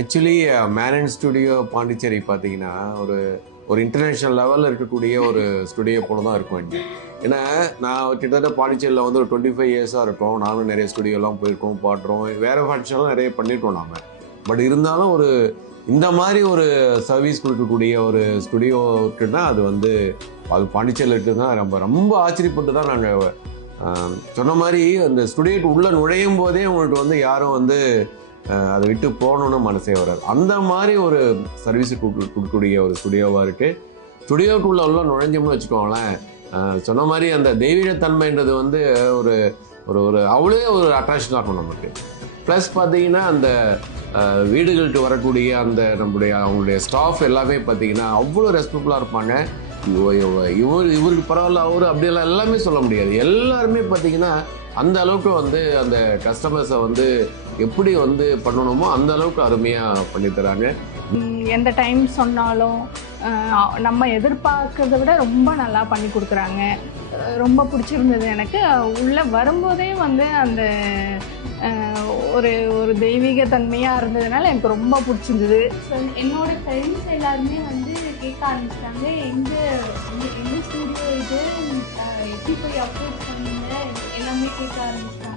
Actually Menon studio Pondicherry பார்த்தீங்கன்னா ஒரு ஒரு இன்டர்நேஷ்னல் லெவலில் இருக்கக்கூடிய ஒரு ஸ்டுடியோ போல தான் இருக்கும் இங்கே. ஏன்னா நான் கிட்டத்தட்ட பாண்டிச்சேரியில் வந்து ஒரு 25 இயர்ஸாக இருக்கோம். நானும் நிறைய ஸ்டுடியோலாம் போயிருக்கோம், பாடுறோம், வேறு ஃபங்க்ஷன்லாம் நிறைய பண்ணிட்டோம் நாம். பட் இருந்தாலும் ஒரு இந்த மாதிரி ஒரு சர்வீஸ் கொடுக்கக்கூடிய ஒரு ஸ்டுடியோ இருக்குன்னா அது வந்து அது பாண்டிச்சேரியில் இருக்குதுன்னா ரொம்ப ரொம்ப ஆச்சரியப்பட்டு தான் நாங்கள் சொன்ன மாதிரி அந்த ஸ்டுடியோக்கு உள்ளே நுழையும் போதே உங்களுக்கு வந்து யாரும் வந்து அதை விட்டு போகணுன்னு மனசே வராது. அந்த மாதிரி ஒரு சர்வீஸ் கொடுக்கக்கூடிய ஒரு ஸ்டுடியோவாக இருக்குது. ஸ்டுடியோக்குள்ளே உள்ள நுழைஞ்சோம்னு வச்சுக்கோங்களேன், சொன்ன மாதிரி அந்த தெய்வீகத்தன்மைன்றது வந்து ஒரு ஒரு ஒரு அவ்வளோ ஒரு அட்ராக்ஷனாக இருக்கும் நமக்கு. ப்ளஸ் பார்த்தீங்கன்னா அந்த வீடுகளுக்கு வரக்கூடிய அந்த அவங்களுடைய ஸ்டாஃப் எல்லாமே பார்த்தீங்கன்னா அவ்வளோ ரெஸ்பெக்ட்ஃபுல்லாக இருப்பாங்க. இவருக்கு பரவாயில்ல அவரு அப்படியெல்லாம் எல்லாமே சொல்ல முடியாது. எல்லாருமே பார்த்தீங்கன்னா அந்த அளவுக்கு வந்து அந்த கஸ்டமர்ஸை வந்து எப்படி வந்து பண்ணணுமோ அந்த அளவுக்கு அருமையாக பண்ணித்தராங்க. எந்த டைம் சொன்னாலும் நம்ம எதிர்பார்க்கறத விட ரொம்ப நல்லா பண்ணி கொடுக்குறாங்க. ரொம்ப பிடிச்சிருந்தது எனக்கு. உள்ளே வரும்போதே வந்து அந்த ஒரு ஒரு தெய்வீக தன்மையாக இருந்ததுனால எனக்கு ரொம்ப பிடிச்சிருந்தது. என்னோட ஃப்ரெண்ட்ஸ் எல்லாருமே வந்து கேட்க ஆரம்பிச்சிட்டாங்க, எந்த ஸ்டூடியோ இது, எப்படி போய் அப்ரோச் பண்ணீங்க, எல்லாமே கேட்க ஆரம்பிச்சிட்டாங்க.